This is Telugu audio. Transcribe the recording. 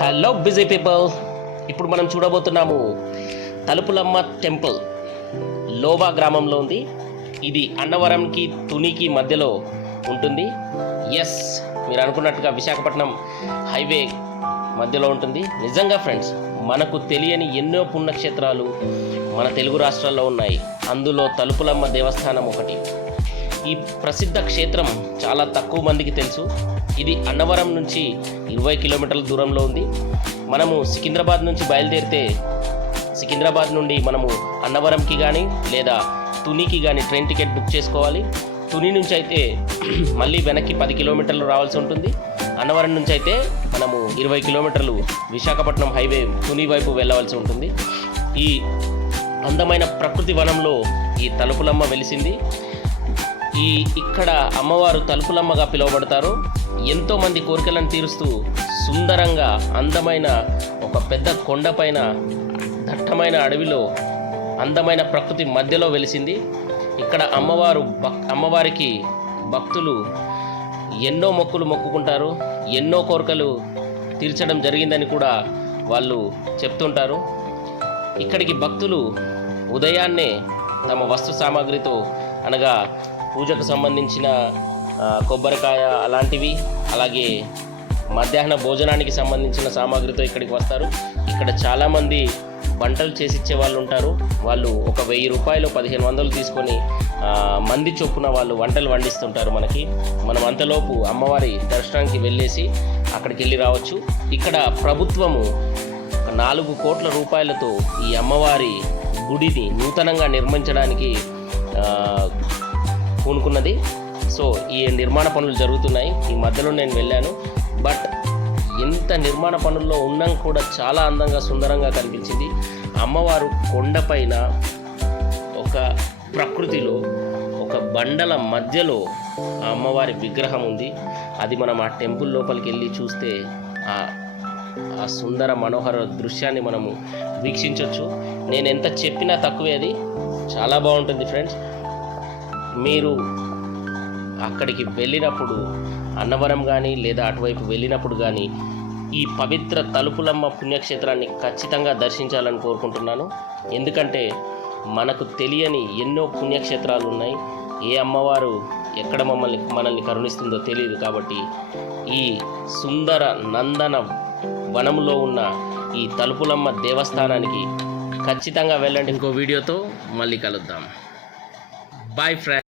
హలో బిజీ పీపుల్, ఇప్పుడు మనం చూడబోతున్నాము తలుపులమ్మ టెంపుల్. లోబా గ్రామంలో ఉంది. ఇది అన్నవరంకి తునికి మధ్యలో ఉంటుంది. ఎస్, మీరు అనుకున్నట్టుగా విశాఖపట్నం హైవే మధ్యలో ఉంటుంది. నిజంగా ఫ్రెండ్స్, మనకు తెలియని ఎన్నో పుణ్యక్షేత్రాలు మన తెలుగు రాష్ట్రాల్లో ఉన్నాయి. అందులో తలుపులమ్మ దేవస్థానం ఒకటి. ఈ ప్రసిద్ధ క్షేత్రం చాలా తక్కువ మందికి తెలుసు. ఇది అన్నవరం నుంచి 20 కిలోమీటర్ల దూరంలో ఉంది. మనము సికింద్రాబాద్ నుంచి బయలుదేరితే సికింద్రాబాద్ నుండి మనము అన్నవరంకి కానీ లేదా తునికి కానీ ట్రైన్ టికెట్ బుక్ చేసుకోవాలి. తుని నుంచి అయితే మళ్ళీ వెనక్కి 10 కిలోమీటర్లు రావాల్సి ఉంటుంది. అన్నవరం నుంచి అయితే మనము 20 కిలోమీటర్లు విశాఖపట్నం హైవే తుని వైపు వెళ్ళవలసి ఉంటుంది. ఈ అందమైన ప్రకృతి వనంలో ఈ తలుపులమ్మ వెలిసింది. ఇక్కడ అమ్మవారు తలుపులమ్మగా పిలువబడతారు. ఎంతోమంది కోరికలను తీరుస్తూ సుందరంగా అందమైన ఒక పెద్ద కొండపైన దట్టమైన అడవిలో అందమైన ప్రకృతి మధ్యలో వెలిసింది. ఇక్కడ అమ్మవారికి భక్తులు ఎన్నో మొక్కులు మొక్కుకుంటారు. ఎన్నో కోరికలు తీర్చడం జరిగిందని కూడా వాళ్ళు చెప్తుంటారు. ఇక్కడికి భక్తులు ఉదయాన్నే తమ వస్తు సామాగ్రితో, అనగా పూజకు సంబంధించిన కొబ్బరికాయ అలాంటివి, అలాగే మధ్యాహ్న భోజనానికి సంబంధించిన సామాగ్రితో ఇక్కడికి వస్తారు. ఇక్కడ చాలామంది వంటలు చేసి ఇచ్చే వాళ్ళు ఉంటారు. వాళ్ళు ఒక 1000 రూపాయలు 1500 తీసుకొని మంది చొప్పున వాళ్ళు వంటలు వండిస్తుంటారు మనకి. మనం అంతలోపు అమ్మవారి దర్శనానికి వెళ్ళేసి అక్కడికి వెళ్ళి రావచ్చు. ఇక్కడ ప్రభుత్వము 4 కోట్ల రూపాయలతో ఈ అమ్మవారి గుడిని నూతనంగా నిర్మించడానికి పూనుకున్నది. సో ఈ నిర్మాణ పనులు జరుగుతున్నాయి. ఈ మధ్యలో నేను వెళ్ళాను. బట్ ఎంత నిర్మాణ పనుల్లో ఉన్నాం కూడా చాలా అందంగా సుందరంగా కనిపించింది. అమ్మవారు కొండపైన ఒక ప్రకృతిలో ఒక బండల మధ్యలో ఆ అమ్మవారి విగ్రహం ఉంది. అది మనం ఆ టెంపుల్ లోపలికి వెళ్ళి చూస్తే ఆ సుందర మనోహర దృశ్యాన్ని మనము వీక్షించవచ్చు. నేను ఎంత చెప్పినా తక్కువే, అది చాలా బాగుంటుంది ఫ్రెండ్స్. మీరు అక్కడికి వెళ్ళినప్పుడు, అన్నవరం కానీ లేదా అటువైపు వెళ్ళినప్పుడు కానీ ఈ పవిత్ర తలుపులమ్మ పుణ్యక్షేత్రాన్ని ఖచ్చితంగా దర్శించాలని కోరుకుంటున్నాను. ఎందుకంటే మనకు తెలియని ఎన్నో పుణ్యక్షేత్రాలు ఉన్నాయి. ఏ అమ్మవారు ఎక్కడ మనల్ని కరుణిస్తుందో తెలియదు. కాబట్టి ఈ సుందర నందన వనంలో ఉన్న ఈ తలుపులమ్మ దేవస్థానానికి ఖచ్చితంగా వెళ్ళండి. ఇంకో వీడియోతో మళ్ళీ కలుద్దాం. Bye friends.